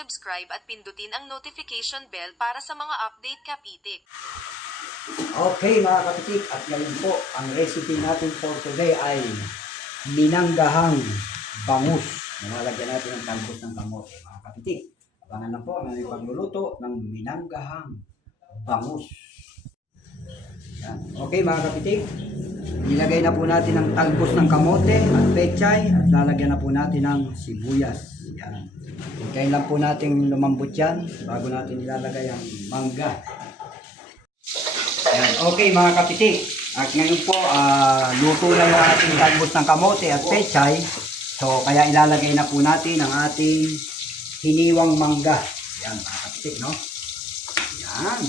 mag-subscribe at pindutin ang notification bell para sa mga update kapitik. Okay mga kapitik, at ngayon po, ang recipe natin for today ay minanggahang bangus. Nalalagyan natin ng talbos ng kamote mga kapitik. Abangan na po ang aming pagluluto ng minanggahang bangus. Yan. Okay mga kapitik, nilagay na po natin ang talbos ng kamote at pechay at lalagyan na po natin ng sibuyas. Yan. Hintayin lang po natin lumambot yan bago natin ilalagay ang mangga. Yan. Okay mga kapitik, at ngayon po luto na yung ating talbos ng kamote at pechay. So kaya ilalagay na po natin ang ating hiniwang mangga. Yan mga kapitik, no? Yan.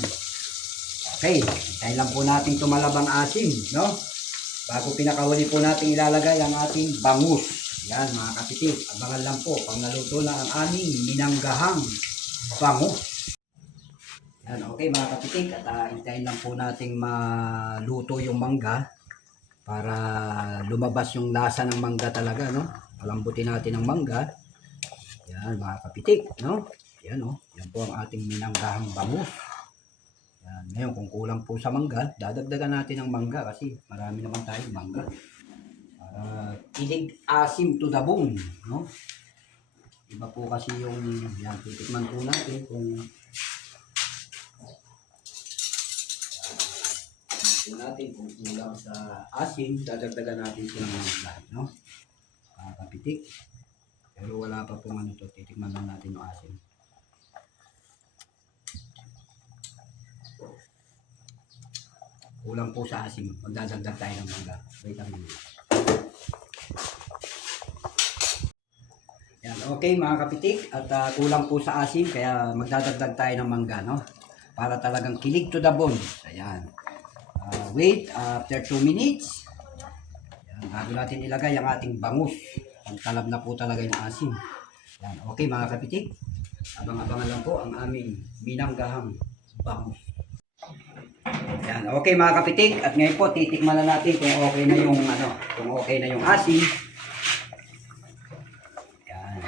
Okay, hintayin lang po natin tumalabang asim, no? Bago pinakahuli po natin ilalagay ang ating bangus. Yan mga kapitik, abangan lang po pag naluto na ang aming minanggahang bangus. Yan, okay mga kapitik, at hintayin lang po nating maluto yung mangga para lumabas yung lasa ng mangga talaga, no? Palambutin natin ang mangga. Yan mga kapitik, no? Yan, oh. Yan po ang ating minanggahang bangus. Yan. Ngayon kung kulang po sa mangga, dadagdagan natin ng mangga kasi marami naman tayong mangga. Para kilig asim to the bone, no? Iba po kasi yung, yan, titikman po natin kung kulang sa asin, dadagdagan natin siya ng lahat, no? Kapitik. Pero wala pa pong ano to, titikman lang natin yung asin. Kulang po sa asin, magdadagdag tayo ng mangga. Wait a minute. Yan, okay mga kapitik, at kulang po sa asin, kaya magdadagdag tayo ng mangga, no? Para talagang kilig to the bone. Ayan. Wait, after 2 minutes, yan, bago natin ilagay ang ating bangus. Pagtalab na po talaga yung asin. Yan, okay mga kapitik, abang-abangan lang po ang aming minanggahang bangus. Yan, okay mga kapitik, at ngayon po titikman na natin kung okay na yung kung okay na yung asin. Yan.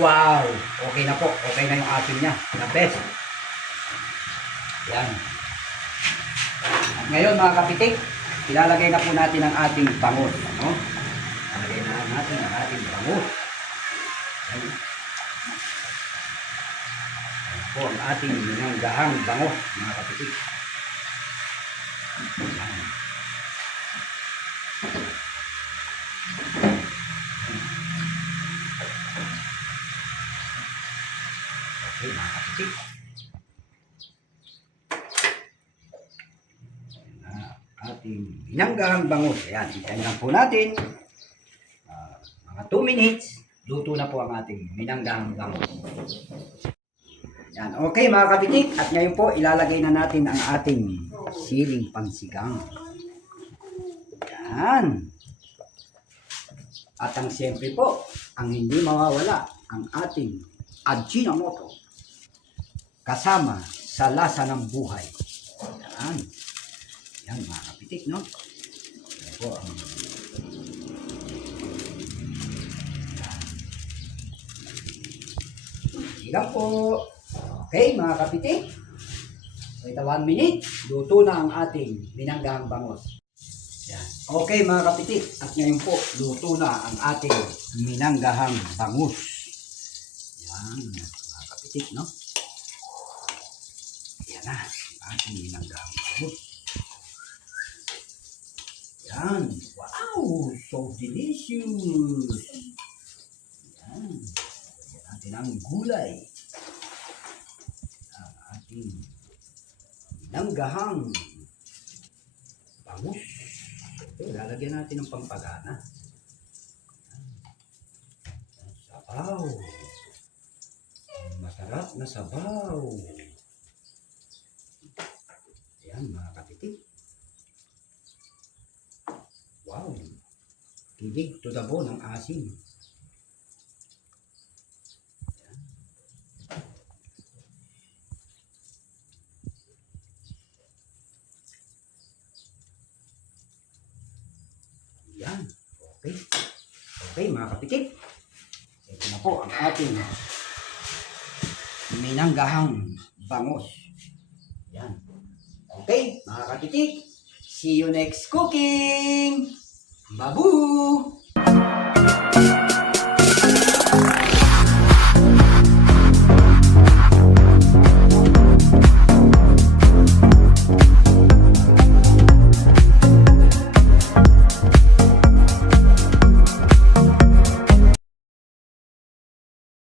Wow, okay na po, okay na yung asin niya, the best. Yan. At ngayon mga kapitik, ilalagay na po natin ang ating bangus, no? Ilalagay na natin ang ating bangus. Yan. Po ang ating minanggahang bangus mga kapitik. Okay mga kapitik. Ating minanggahang bangus. Ayan, hintayin lang po natin. Mga 2 minutes, luto na po ang ating minanggahang bangus. Yan, okay mga kapitik, at ngayon po ilalagay na natin ang ating siling pansigang. Yan. At ang siyempre po, ang hindi mawawala, ang ating Ajinomoto. Kasama sa lasa ng buhay. Yan. Yan mga kapitik, no? Yan po ang... Sigang po. Okay mga kapitik, wait 1 minute, luto na ang ating minanggahang bangus. Yan. Okay mga kapitik, at ngayon po luto na ang ating minanggahang bangus. Yan mga kapitik, no? Yan na ang ating minanggahang bangus. Yan, wow, so delicious. Yan, yan natin ang gulay. Minanggahang bangus. Okay, lalagyan natin ng pampagana. Sabaw. Masarap na sabaw. Ayan mga kapitik. Wow. Kilig to the bone ang asin. Yan. Okay. Okay, mga kapitik. Ito na po ang ating minanggahang bangos. Yan. Okay, mga kapitik. See you next cooking! Babu!